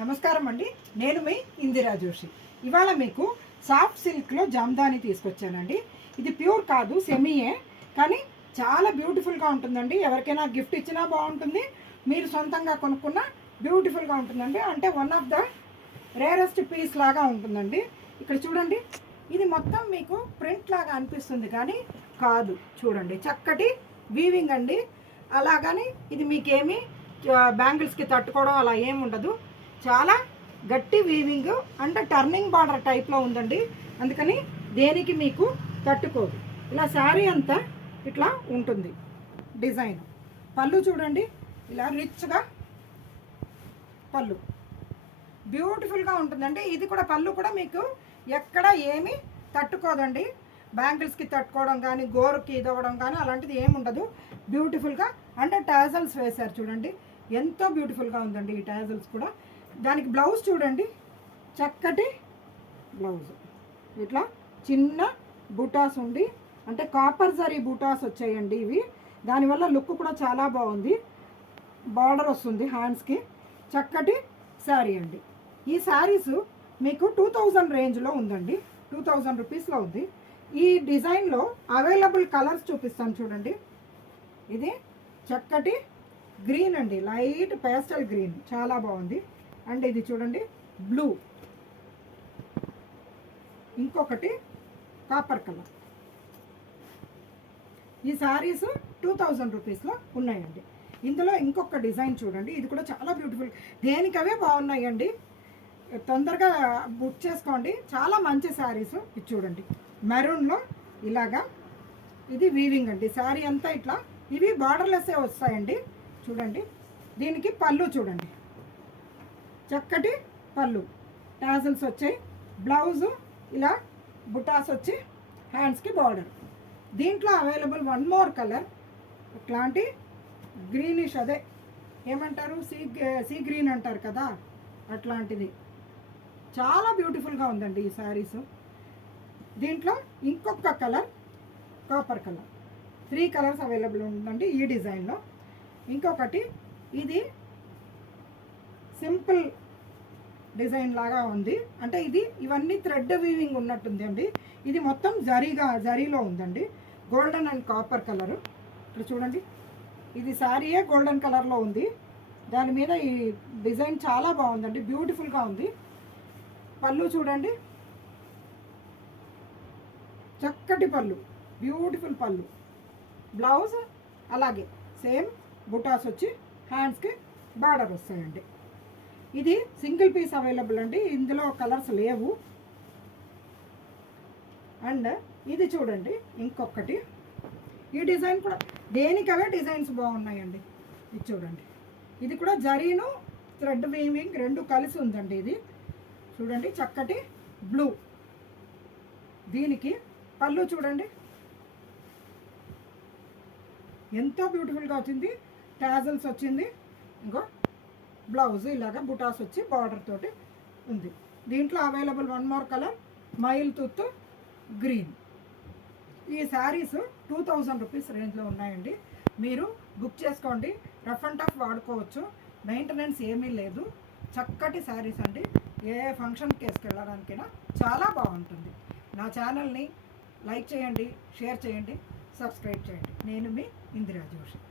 నమస్కారం అండి. నేను మీ ఇందిరా జోషి. ఇవాళ మీకు సాఫ్ట్ సిల్క్లో జామ్దాని తీసుకొచ్చానండి. ఇది ప్యూర్ కాదు, సెమీయే, కానీ చాలా బ్యూటిఫుల్గా ఉంటుందండి. ఎవరికైనా గిఫ్ట్ ఇచ్చినా బాగుంటుంది, మీరు సొంతంగా కొనుక్కున్న బ్యూటిఫుల్గా ఉంటుందండి. అంటే one of the rarest piece లాగా ఉంటుందండి. ఇక్కడ చూడండి, ఇది మొత్తం మీకు ప్రింట్ లాగా అనిపిస్తుంది కానీ కాదు. చూడండి, చక్కటి వీవింగ్ అండి. అలాగని ఇది మీకేమీ బ్యాంగిల్స్కి తట్టుకోవడం అలా ఏమి ఉండదు. చాలా గట్టి వీవింగ్ అంటే టర్నింగ్ బార్డర్ టైప్లో ఉందండి. అందుకని దేనికి మీకు తట్టుకోదు. ఇలా శారీ అంతా ఇట్లా ఉంటుంది డిజైన్. పళ్ళు చూడండి, ఇలా రిచ్గా పళ్ళు బ్యూటిఫుల్గా ఉంటుందండి. ఇది కూడా పళ్ళు కూడా మీకు ఎక్కడ ఏమీ తట్టుకోదండి. బ్యాంగిల్స్కి తట్టుకోవడం కానీ, గోరుకి ఇదవ్వడం కానీ అలాంటిది ఏమి ఉండదు. బ్యూటిఫుల్గా అంటే టాజల్స్ వేశారు చూడండి, ఎంతో బ్యూటిఫుల్గా ఉందండి ఈ టాజల్స్ కూడా. దానికి బ్లౌజ్ చూడండి, చక్కటి బ్లౌజ్, ఇట్లా చిన్న బూటాస్ ఉండి అంటే కాపర్ జరీ బూటాస్ వచ్చాయండి ఇవి. దానివల్ల లుక్ కూడా చాలా బాగుంది. బార్డర్ వస్తుంది హ్యాండ్స్కి. చక్కటి శారీ అండి. ఈ శారీస్ మీకు 2000 రేంజ్లో ఉందండి, 2000 రూపీస్లో ఉంది. ఈ డిజైన్లో అవైలబుల్ కలర్స్ చూపిస్తాను చూడండి. ఇది చక్కటి గ్రీన్ అండి, లైట్ పేస్టల్ గ్రీన్, చాలా బాగుంది. అండ్ ఇది చూడండి బ్లూ, ఇంకొకటి కాపర్ కలర్. ఈ శారీస్ 2000 రూపీస్లో ఉన్నాయండి. ఇందులో ఇంకొక డిజైన్ చూడండి, ఇది కూడా చాలా బ్యూటిఫుల్, దేనికవే బాగున్నాయండి. తొందరగా బుక్ చేసుకోండి, చాలా మంచి శారీస్. ఇది చూడండి మెరూన్లో ఇలాగా, ఇది వీవింగ్ అండి. శారీ అంతా ఇట్లా, ఇవి బార్డర్లెస్సే వస్తాయండి. చూడండి, దీనికి పళ్ళు చూడండి, చక్కటి పళ్ళు, టాజల్స్ వచ్చాయి. బ్లౌజు ఇలా బుటాస్ వచ్చి హ్యాండ్స్కి బార్డర్. దీంట్లో అవైలబుల్ వన్ మోర్ కలర్, ఇట్లాంటి గ్రీనిష్, అదే ఏమంటారు, సీ గ్రీన్ అంటారు కదా, అట్లాంటిది చాలా బ్యూటిఫుల్గా ఉందండి ఈ శారీస్. దీంట్లో ఇంకొక colour copper colour, 3 colours available ఉందండి ఈ డిజైన్లో. ఇంకొకటి ఇది సింపుల్ డిజైన్ లాగా ఉంది, అంటే ఇది ఇవన్నీ థ్రెడ్ వీవింగ్ ఉన్నట్టుంది అండి. ఇది మొత్తం జరీలో ఉందండి, గోల్డెన్ అండ్ కాపర్ కలరు. ఇక్కడ చూడండి, ఇది శారీయే గోల్డెన్ కలర్లో ఉంది. దాని మీద ఈ డిజైన్ చాలా బాగుందండి, బ్యూటిఫుల్గా ఉంది. పళ్ళు చూడండి, చక్కటి పళ్ళు, బ్యూటిఫుల్ పళ్ళు. బ్లౌజ్ అలాగే సేమ్ బుటాస్ వచ్చి హ్యాండ్స్కి బార్డర్ వస్తాయండి. ఇది సింగిల్ పీస్ అవైలబుల్ అండి, ఇందులో కలర్స్ లేవు. అండ్ ఇది చూడండి ఇంకొకటి, ఈ డిజైన్ కూడా దేనికవే డిజైన్స్ బాగున్నాయండి. ఇది చూడండి, ఇది కూడా జరీను థ్రెడ్ వీవింగ్ రెండు కలిసి ఉందండి. ఇది చూడండి చక్కటి బ్లూ. దీనికి పళ్ళు చూడండి, ఎంతో బ్యూటిఫుల్గా వచ్చింది. టాజల్స్ వచ్చింది. ఇంకో బ్లౌజ్ ఇలాగా బుటాస్ వచ్చి బార్డర్ తోటి ఉంది. దీంట్లో అవైలబుల్ వన్ మోర్ కలర్ మైల్ తుత్తు గ్రీన్. ఈ శారీస్ 2000 రూపీస్ రేంజ్లో ఉన్నాయండి. మీరు బుక్ చేసుకోండి, రఫ్ అండ్ టఫ్ వాడుకోవచ్చు, మెయింటెనెన్స్ ఏమీ లేదు. చక్కటి శారీస్ అండి, ఏ ఫంక్షన్కి వేసుకెళ్ళడానికైనా చాలా బాగుంటుంది. నా ఛానల్ని లైక్ చేయండి, షేర్ చేయండి, సబ్స్క్రైబ్ చేయండి. నేను మీ ఇందిరా జోషి.